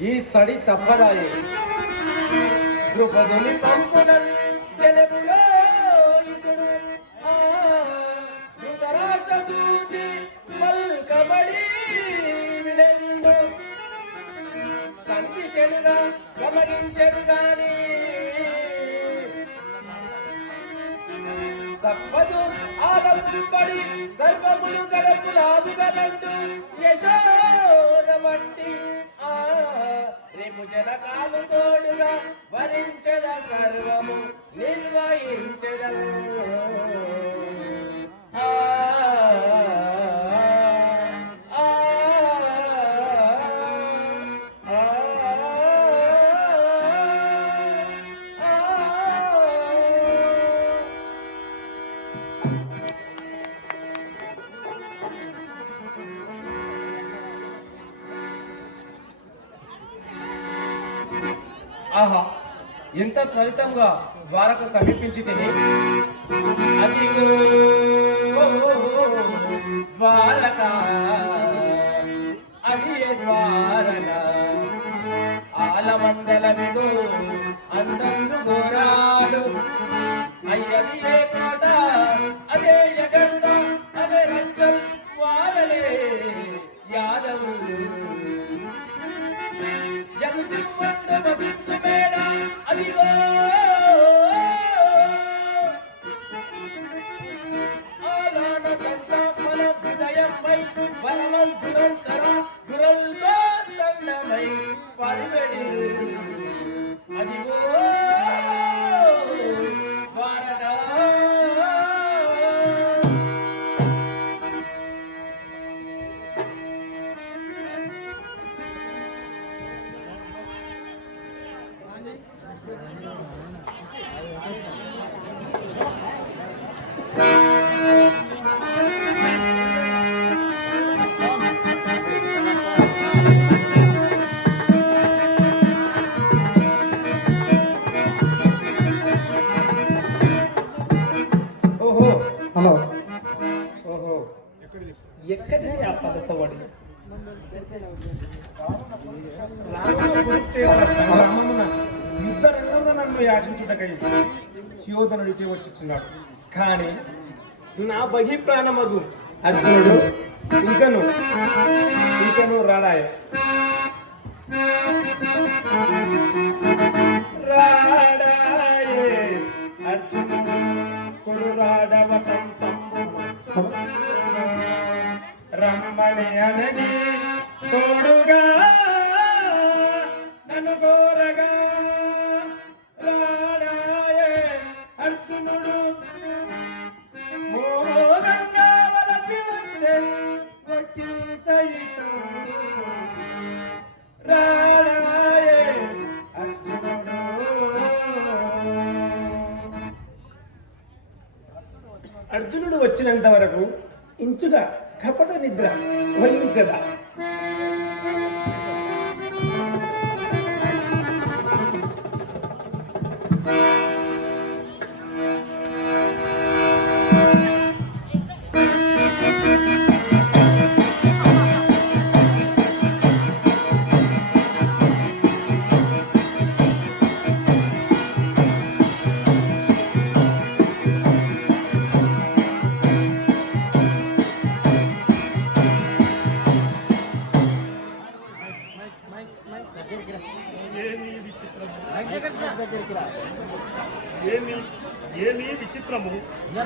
ఈ సడి తప్పదాయే ద్రుపదుని పంపున జనములో ఇతడు ధృతరాష్ట్ర సూతి మల్కబడి వినండు సంధి చెడుగా గమనించెడు గాని తప్పదు ఆలంబడి సర్వములు గడపులాగుగలండు యశోదమట్టి రేపు జనకాలు తోడుగా వరించద సర్వము నిర్వహించద ఆహా ఎంత త్వరితంగా ద్వారకు సమీపించి తిని అదిగో ద్వారక అది ద్వారక ఆలమందలమిగో అందందు గోరాలు అయ్యది ఏ కోట అదే యగంద అవే రంజల్ వారలే యాదవులు జగసింహండు వసించు మేడ అదిగో ఆలాన దంత ఫల హృదయమై బలవంతురంతర గురల్తో చండమై పరిబడి అదిగో ద్వారకా ఎక్కడి ఆ పదసవాడి యుద్ధ రంగంలో నన్ను యాచించుటకై శివోధనుడు ఇటే వచ్చిచున్నాడు. కానీ నా బహి ప్రాణమగు అర్జునుడు ఇంకను రాడాయ అర్జునుడు కొడు రాడవటం రమ్మని అనని తోడుగా నన్ను కోరగా రాడాయే అర్జునుడు మోదంగా వలసి వచ్చే రాడాయే అర్జునుడు. అర్జునుడు వచ్చినంత వరకు ఇంచుగా కపట నిద్ర వహించదా. ఏమి విచిత్రము,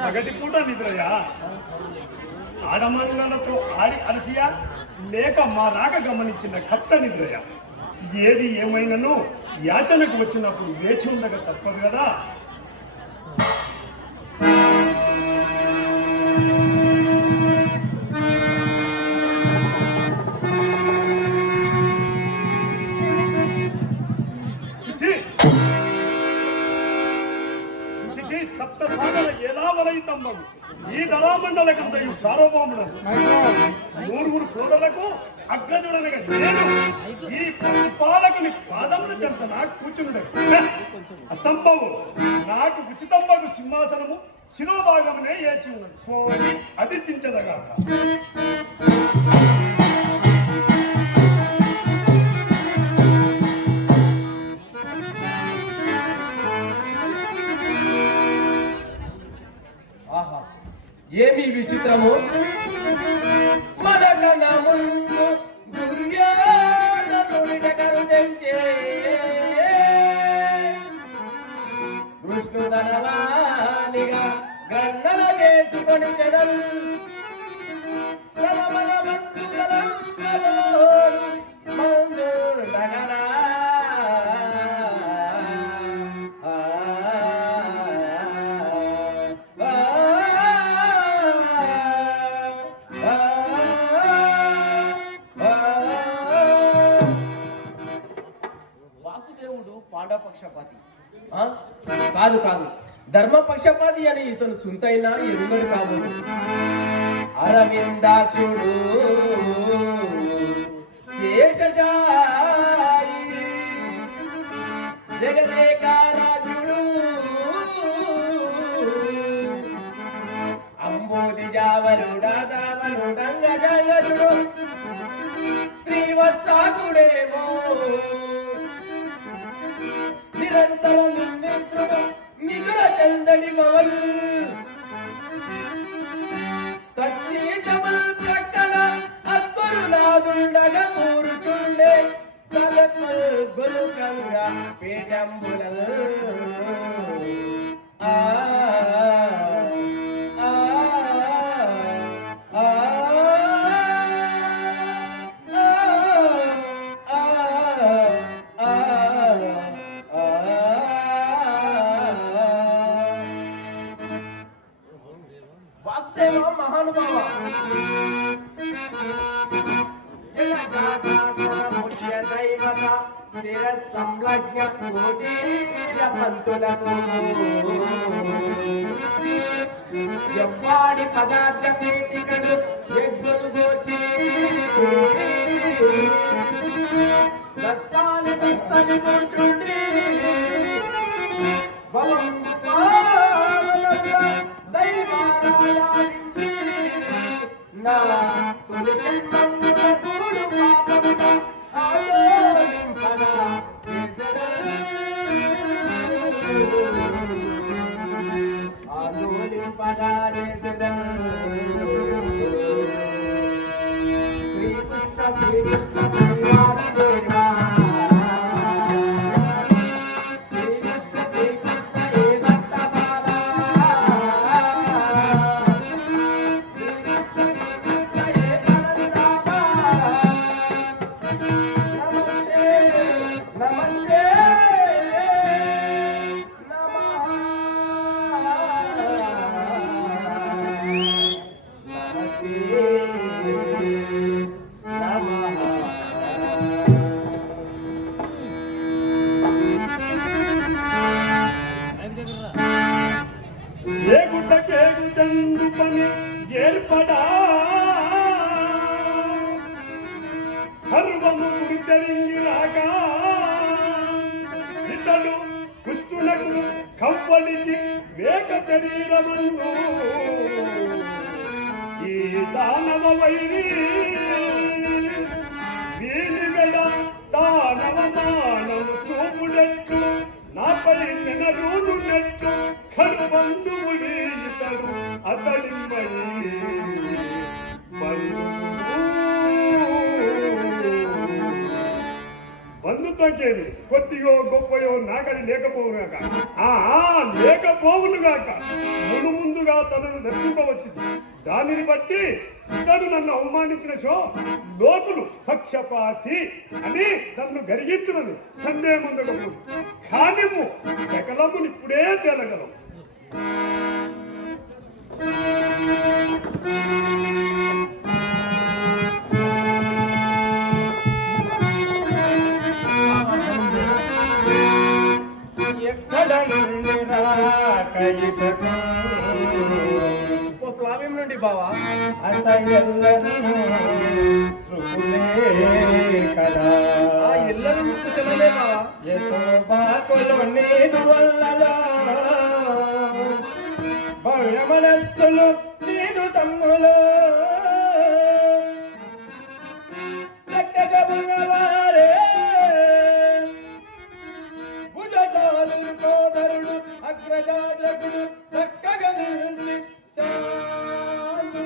పగటి పూట నిద్రయా? ఆడమల్లలతో ఆడి అలసియా, లేక మా రాక గమనించిన కత్త నిద్రయా? ఏది ఏమైనాను యాచనకు వచ్చినప్పుడు వేచి ఉండగా తప్పదు కదా. సప్తభాగల ఎలావలైతమ్మను ఈ దళామండల కంతయు సార్వభౌములను నూరుగురు సోదరులకు అగ్రజుడనగా నేను ఈ పశుపాలకుని పాదములు చెంతన కూర్చుండే అసంభవం. నాకు ఉచితంబగు సింహాసనము శిరోభాగమునే ఏచి ఉన్నది. పోయి అది చించదగాక. విచిత్రము? మనకన ముందు దుర్యోధనుడిటకరు తెంచే విష్ణుధనవానిగా గన్నల చేసుకొని చెడల్ తలమల మందు తలంబోలు మందుండగనా వాసుదేవుడు పాండవ పక్షపాతి కాదు కాదు, ధర్మపక్షపాతి అని ఇతను సుంతైనా ఎరుగడు కాబోదు. అరవిందాక్షుడు శేషశాయి జగదేకారాధ్యుడు అంబోది జావరుడా దావనుడంగ జగరుడు శ్రీవత్సాకుడేమో నిరంతరం మిత్రుడు మిగుల చందడి మవల్ తచ్చి జమల్ ప్రక్కన అక్కరు నాదుండగ కూరుచుండే కలకల్ గొలుకంగా పేటంబులల్ ఆ ఆ ఆ వాసుదేవ మహానుభావ, సంలగ్న కోటీర పంతులతో ఎవ్వాడి పదార్థ పీఠికడు ఎగ్గులు గోచి దస్తాని దస్తని కూర్చుండి బలంబు దైవారాయాలించి నా తొలి జన్మమున కూడు పాపమున ఆలోలింపగా శ్రీకృష్ణ శ్రీకృష్ణ శ్రీవాసుదేవా ఏ గుడ్డకేగు తందు పని ఏర్పడా సర్వము గురితెరింగి రాగా ఇతడు కుష్టునకు కంపలికి వేగ శరీరమందు ఈ దానవ వైరి వీని వెడ దానవ మానవు చూపుడెట్టు నాపై నెనరూడు నెట్టు కను బంధువుడి ఇతడు అతడిమ్మడి బంధుత్వంకేమి కొద్దిగో గొప్పయో నాకది లేకపోవుగాక లేకపోవునుగాక ముందుగా తనను దర్శింపవచ్చింది. దానిని బట్టి ఇతడు నన్ను అవమానించిన లోకులు పక్షపాతి అని నన్ను గరిగించునని సందేహం ఉండకపోదు. కానీ సకలముని ఇప్పుడే తేలగలం. ప్లావ్యం నుండి బావా ఎల్లరూ కుశలమే బావా. భవ్య మనస్సులు నీదు తమ్ములు చక్కగా ఉన్నవారే భుజాలు సోదరుడు అగ్రజాగ్రకుడు చక్కగా నిలిచి శాంతి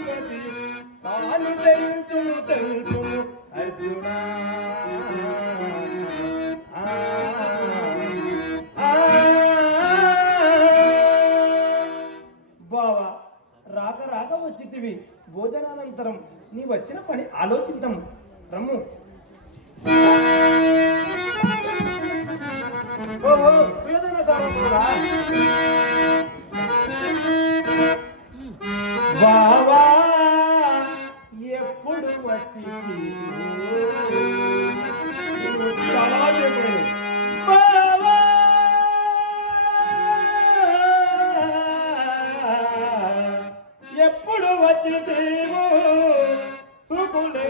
ఇతరం నీ వచ్చిన పని ఆలోచిద్దాం రమ్ము. ఓహో సుయోధన సార్వభౌముడా. బావా ఎప్పుడు వచ్చి చాలా చెప్పాడు. బావా ఎప్పుడు వచ్చి సుకులే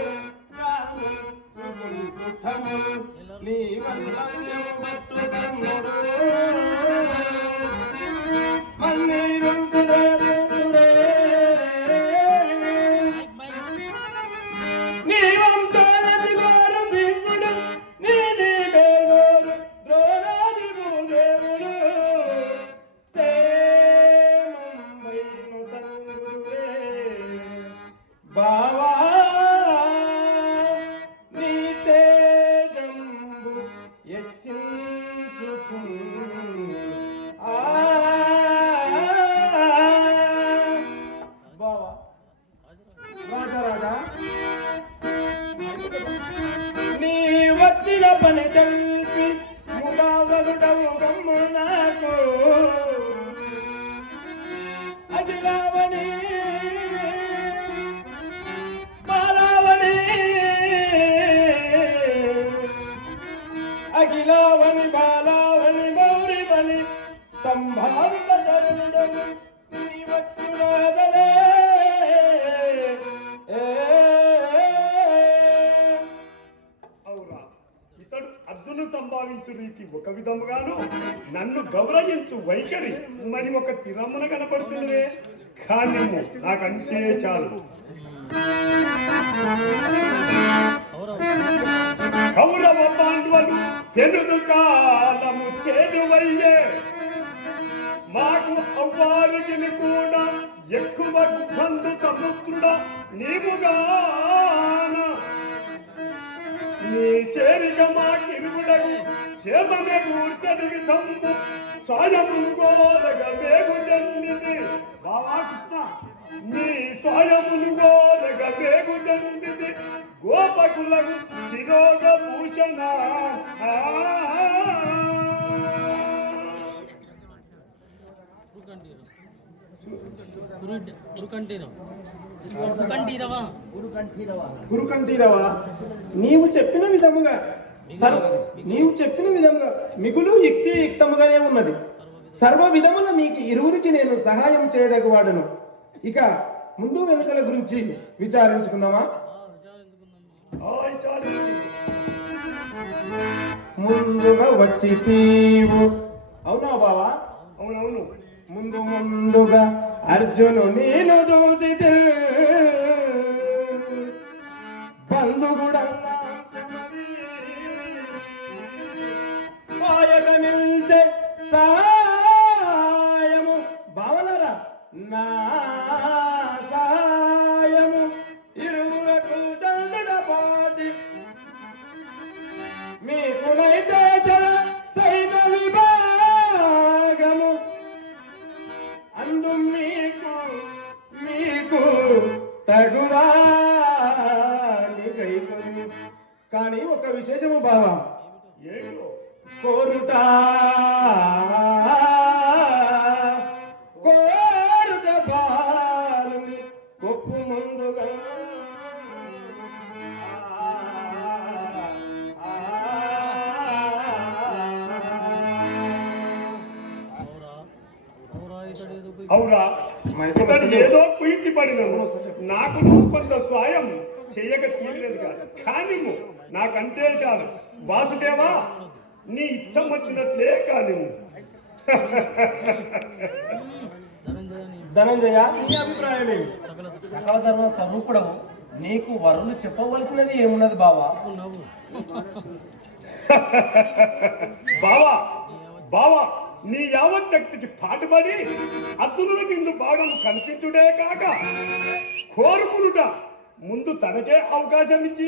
రాము సుకులు సుఖము నీ వల్ల బావా నీ తేజంబు ఎచ్చించుచు బావా రాజా నీ వచ్చిన పని తెలిపి ముగావలుడవు గమ్ము నాకు అదిలావని అఖిలావని బాలావని మౌరి బలి సంభావిత జరుడము నీ వచ్చునాదలే. అవురా, ఇతడు అద్దును సంభావించు రీతి ఒక విధముగాను నన్ను గౌరవించు వైఖరి మరి ఒక తిరమ్మున కనపడుతున్నదే. కానీ నాకంటే చాలు. కౌరవ పాండవులు తెలుగు కాలము చేదువయ్యే మాకు అవ్వారికి కూడా ఎక్కువ బంధు సముద్రుడ నీవుగాన నీ చేరిక మాకిరుగుడకు సేమమే కూర్చని విధంబు స్వయము గోరగ వేగు జన్మిది. బావా కృష్ణ, నీ స్వయమును గోరగ వేగు జన్మిది గోపకులకు శిరోగ భూషణ. గురుకంఠీరవా నీవు చెప్పిన విధముగా మిగులు యుక్తియుక్తముగానే ఉన్నది. సర్వ విధముల మీకు ఇరువురికి నేను సహాయం చేయదగవాడును. ఇక ముందు వెనుకల గురించి విచారించుకుందామా? ముందుగా వచ్చి తీవు. అవునా బావా? అవునవును. ముందుగా అర్జును నేను చూసి బంధుగుడన్నా మిల్చే సాయము భావనరా నా సాయము ఇరువురకు చందన పాటి మీకు నైచేచర సైన విభాగము అందు మీకు తగువా కానీ ఒక విశేషము బావా. ఏంటో? కోరుట బాలుని గొప్పు ముందుగా అవురా, ఏదో కుయితి పడినను నాకు కొంత స్వయం చెయ్యక తీయలేదు కాదు. కానీ నాకంతే చాలు. వాసుదేవా, నీ ఇచ్చం వచ్చినట్లే కానీ. ధనంజయ, నీ అభిప్రాయం ఏమి? సకల ధర్మ స్వరూపుడవు నీకు వరులు చెప్పవలసినది ఏమున్నది బావా? బావా బావా నీ యావత్ శక్తికి పాటుపడి అర్జునులకు ఇందు భాగం కల్పించుడే కాక కోరుకునుట ముందు తనకే అవకాశం ఇచ్చి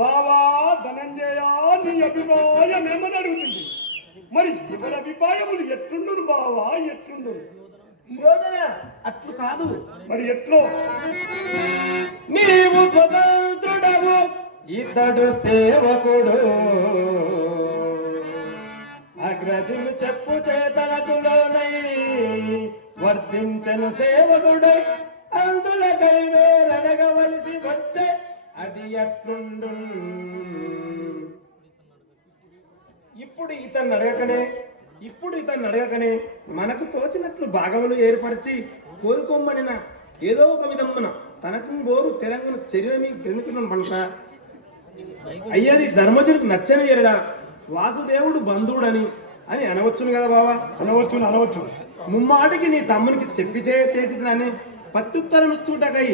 బావా ధనంజయ నీ అభిప్రాయం ఏమని అడుగుతుంది. మరి ఎవరి అభిప్రాయములు ఎట్లుండును బావా, ఎట్లుండు? సుయోధన అట్లు కాదు. మరి ఎట్లో? నీవు స్వతంత్రుడవు, ఇతడు సేవకుడు. అగ్రజులు చెప్పు చేతనకులోనై వర్తించను సేవకుడు. అందులకై వేరడగవలసి వచ్చే అది ఎట్లుండు. ఇప్పుడు ఇతన్ని అడగకనే మనకు తోచినట్లు భాగములు ఏర్పరిచి కోరుకోమనిన ఏదో ఒక విధమున తనకు గోరు తెలంగాణ చర్యని గెలుకున్నాను పంట. అయ్యది ధర్మజుడికి నచ్చని ఎరడా వాసుదేవుడు బంధువుడని అని అనవచ్చును కదా బావా? అనవచ్చు. ముమ్మాటికి నీ తమ్మునికి చెప్పి చేసిదని ప్రత్యుత్తరం ఇచ్చుటకై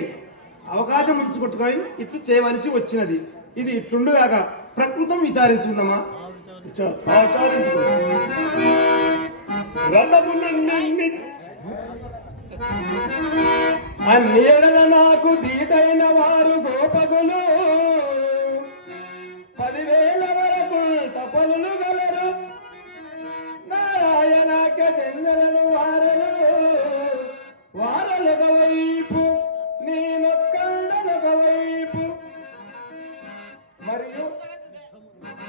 అవకాశం ఉంచుకొట్టుకొని ఇట్లు చేయవలసి వచ్చినది. ఇది ఇట్లుండుగాక ప్రకృతం విచారించుకుందామా? అన్ని ఎడల నాకు దీటైన వారు గోపగులు 10,000 వరకు తపలులు గలరు. నారాయణాఖ్య చెందలను వారలొక వైపు, నేనొక్కండనొక వైపు. మరియు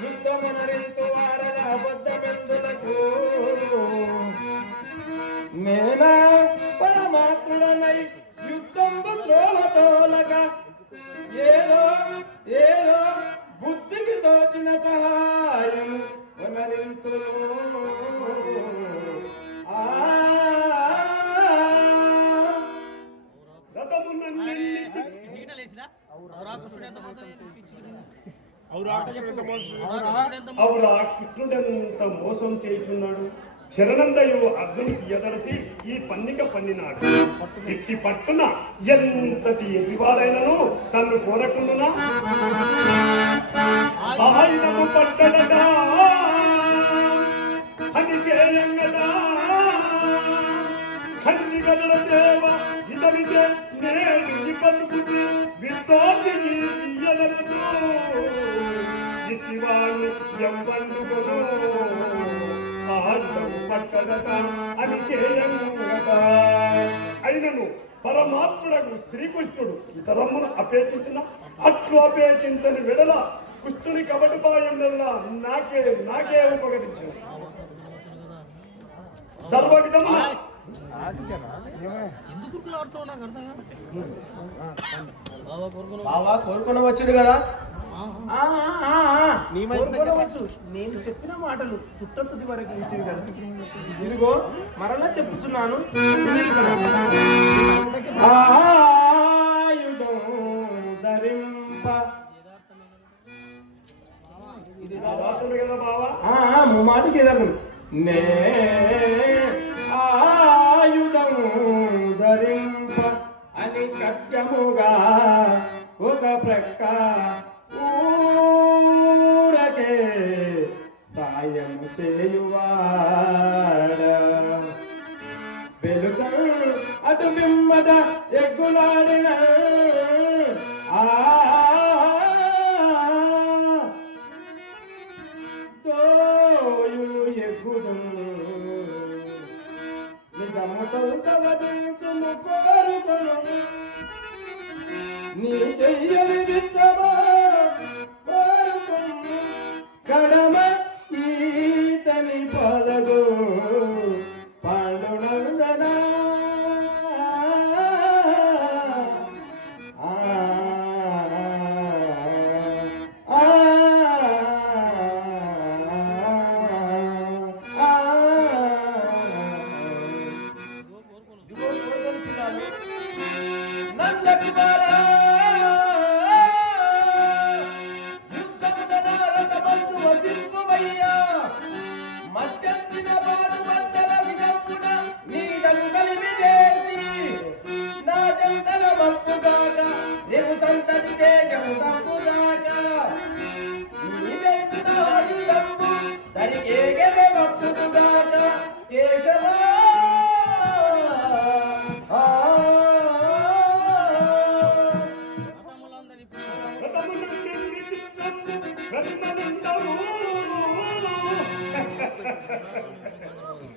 యుద్ధమునరింతు వారల అబద్ధమెందులకు నేనా పరమాత్ముడనై యుద్ధంబు త్రోవతోలక ఏదో బుద్ధికి తోచిన సహాయము పునరింతు. అవురా కృష్ణుడెంత మోసం చేయుచున్నాడు. చరణందయు అర్జునికి ఎదలసి ఈ పన్నిక పన్నినాడు. ఇట్టి పట్టున ఎంతటి ఎదివాడైనను తన్ను కోరకుండునా ఆయుధము పట్టడగా అని చేయంగదా కంచి గదుల దేవ ఇతనితే నేడు ఈ బతుకుతి విత్తోని ఇయ్యలముతూ ఇట్టివాణ్ణి ఎవ్వందుకును ఆయుధము పట్టదట అని చేయంగట. అయినను పరమాత్ముడకు శ్రీకృష్ణుడు ఇతరమ్మును అపేక్షించిన అట్లు అపేక్షించని వెడల కృష్ణుని కబటిపాయం వల్ల నాకే ఉపకరించింది. సర్వ విధమున బావా కోరుకొనవచ్చును కదా? నేను చెప్పిన మాటలు పుట్టతుది వరకు ఇంటివి కదా. ఇదిగో మరలా చెప్పుచున్నాను. ఆయుధం ధరింప ఇది కదా బావా? మాటకి ఎదరు నే ఆయుధం ధరింప అని కట్టముగా ఒక ప్రక్క ఊరకే సాయము చేయువాడ వెలుచ అటు బిమ్మట ఎగ్గులాడిన దోయు ఎగ్గుదు నిజముతో వదించుము కోరుకొను నీకెయ్యని విష్టమా కోరుకొను కడమ ఈతని పలగు పాండునందనా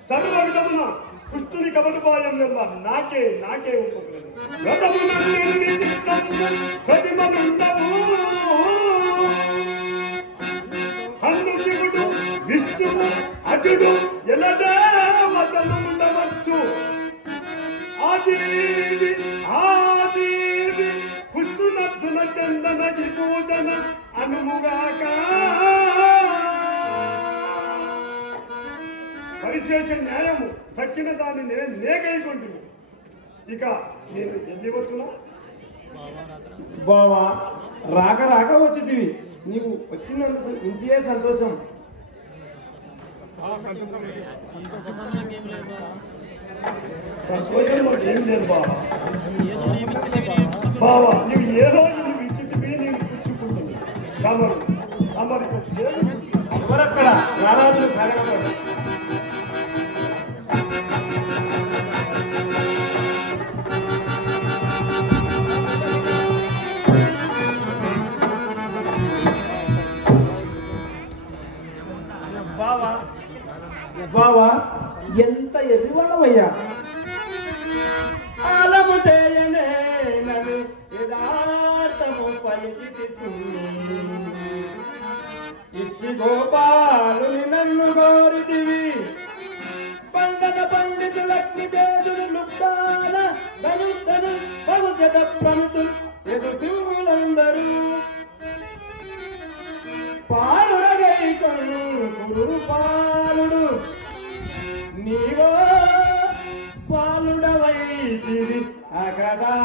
సర్వ విధమున కృష్ణుని కబడిపాయం వల్ల నాకే ఉపగ్రహం రథమునందెండి చిత్రము ప్రతిమలుండవు అందు శివుడు విష్ణువు అజుడు ఎలదే వదనుండవచ్చు ఆదేవి కృష్ణునర్జున చందన విభూజన అనుముగాక పరిశేష న్యాయము తక్కిన దాన్ని నేగైకుంటుంది. ఇక నేను వెళ్ళిపోతున్నా. బావా రాక వచ్చితివి, నీవు వచ్చినందుకు ఇంతే సంతోషం. సంతోషంలో ఏం లేదు బావా నువ్వు ఏ రోజు నువ్వు ఇచ్చితివి నేను పుచ్చుకుంటున్నాను. తమరికి సేవ ఎవరక్కడ రారాజులు సాగనపడు. బావా ఎంత ఎర్రివాడవయ్యా. ఆలము చేయనే నన్ను యథార్థము పలికి ఇచ్చి గోపాలుని నన్ను కోరితివి. పండగ పండితులగ్ని చేతులు లుప్తాన ధనుధను పలుజత ప్రముతు ఎదు సింహులందరూ పాలుడగై కొను పాలుడు నీవో పాలుడవైతివి అగడా.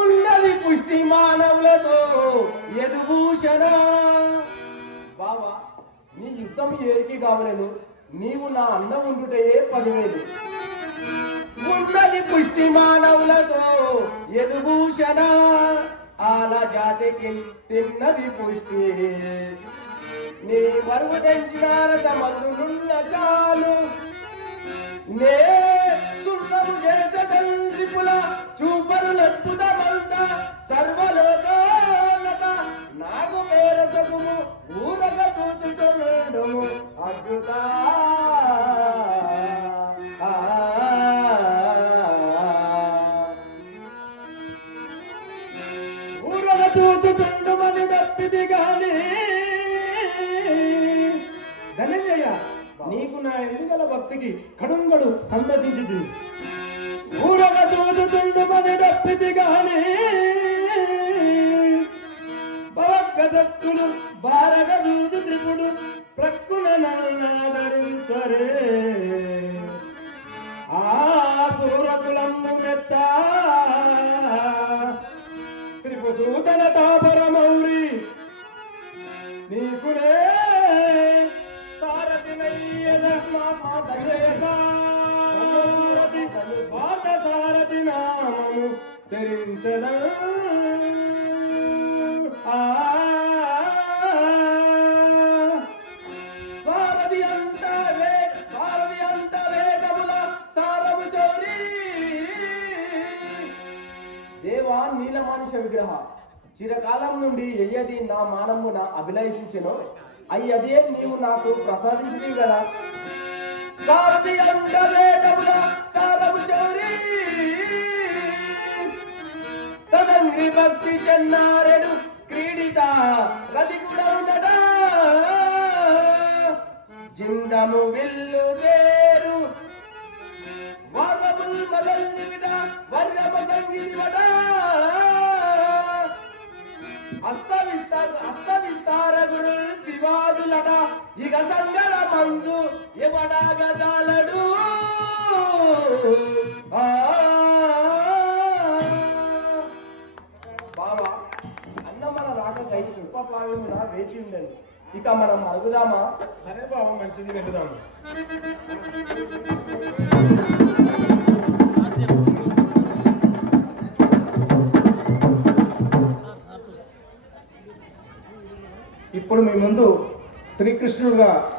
ఉన్నది పుష్టి మానవులతో యదుభూషణ. బావా నీ యుద్ధం ఏరికి కావలేను, నీవు నా అన్న ఉండుటే 10,000. ఉన్నది పుష్టి మానవులతో యదుభూషణ, ఆల జాతికి తిన్నది పుష్టి. నీ మరుగు తెంచినారత మందునున్న చాలు, నే సున్నము చేసదల్దిపుల చూపరులద్భుతమంత సర్వలోకోన్నత నాకు పేరసపుము ఊరక చూచుచుండుము అద్భుత. ఊరక చూచుచుండుమని డప్పిది గాని ధనంజయ, నీకు నా ఎందుగల భక్తికి కడుంగడు సంతోషించింది. ఊరగ చూచుచుండుమని డప్పిది గాని భవగతులు బారగ చూచు త్రిపుడు ప్రక్కున నన్నాదరించరే. ఆ సూరకులమ్ము మెచ్చ త్రిపుసూతన తాపరమౌరి నీకునే సారథి నామము చరించద. సారథి అంత వేదముల సారము శౌరి. దేవా నీలమానుష విగ్రహ, చిరకాలం నుండి ఎయ్యది నా మానమున అభిలషించెను, అయ్యదే నీవు నాకు ప్రసాదించింది కదా. సారథి అంట వేదముల సారము శౌరి, తదంగ్రి భక్తి చెన్నారెడు క్రీడిత రతి కూడా ఉండడా. జిందము విల్లు తేరు వారముల్ మదల్ని విడ వర్గమ సంగీతి వడ. అస్తవిస్తార గురు శివాదులట ఇక సంగల మందు ఎవడాగజాలడు. బాబా అన్న మన రాకకై కృపప్లావిమున వేచి ఉండను, ఇక మనం మరుగుదామా? సరే బాబా, మంచిది, వెళ్దాము. ఇప్పుడు మీ ముందు శ్రీకృష్ణుడుగా